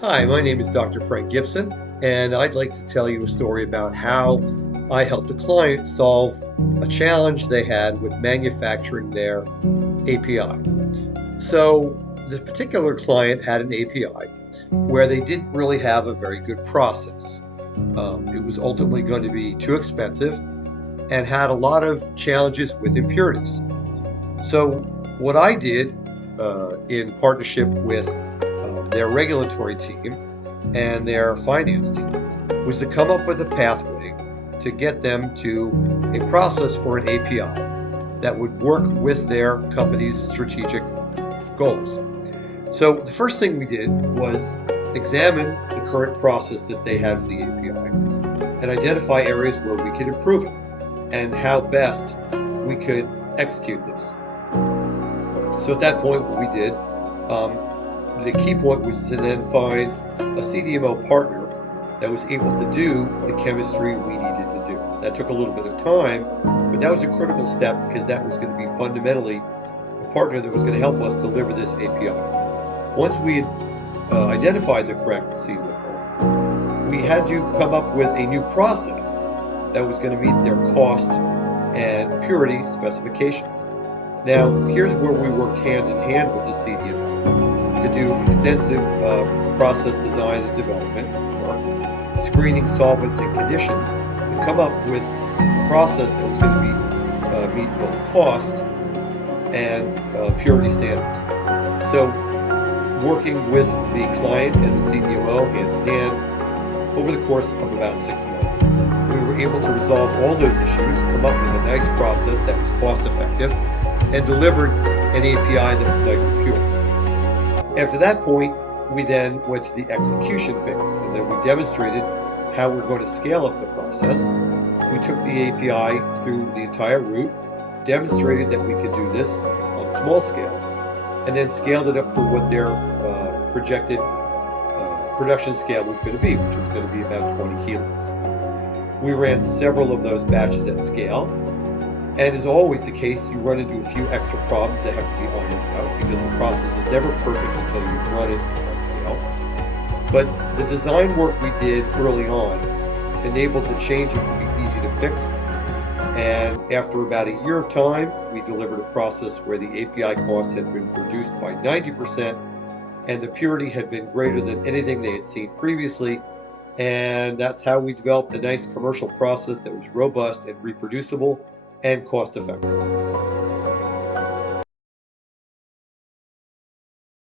Hi, my name is Dr. Frank Gibson, and I'd like to tell you a story about how I helped a client solve a challenge they had with manufacturing their API. So, this particular client had an API where they didn't really have a very good process. It was ultimately going to be too expensive and had a lot of challenges with impurities. So, what I did in partnership with their regulatory team and their finance team was to come up with a pathway to get them to a process for an API that would work with their company's strategic goals. So, the first thing we did was examine the current process that they had for the API and identify areas where we could improve it and how best we could execute this. So at that point, what we did, the key point was to then find a CDMO partner that was able to do the chemistry we needed to do. That took a little bit of time, but that was a critical step because that was going to be fundamentally a partner that was going to help us deliver this API. Once we had identified the correct CDMO, we had to come up with a new process that was going to meet their cost and purity specifications. Now, here's where we worked hand in hand with the CDMO to do extensive process design and development work, screening solvents and conditions, to come up with a process that was going to meet both cost and purity standards. So, working with the client and the CDMO hand in hand, over the course of about 6 months, we were able to resolve all those issues, come up with a nice process that was cost effective, and delivered an API that was nice and pure. After that point, we then went to the execution phase, and then we demonstrated how we're going to scale up the process. We took the API through the entire route, demonstrated that we could do this on small scale, and then scaled it up to what their projected production scale was going to be, which was going to be about 20 kilos. We ran several of those batches at scale. And as always the case, you run into a few extra problems that have to be ironed out because the process is never perfect until you run it on scale. But the design work we did early on enabled the changes to be easy to fix. And after about a year of time, we delivered a process where the API cost had been reduced by 90%, and the purity had been greater than anything they had seen previously. And that's how we developed a nice commercial process that was robust and reproducible and cost effective.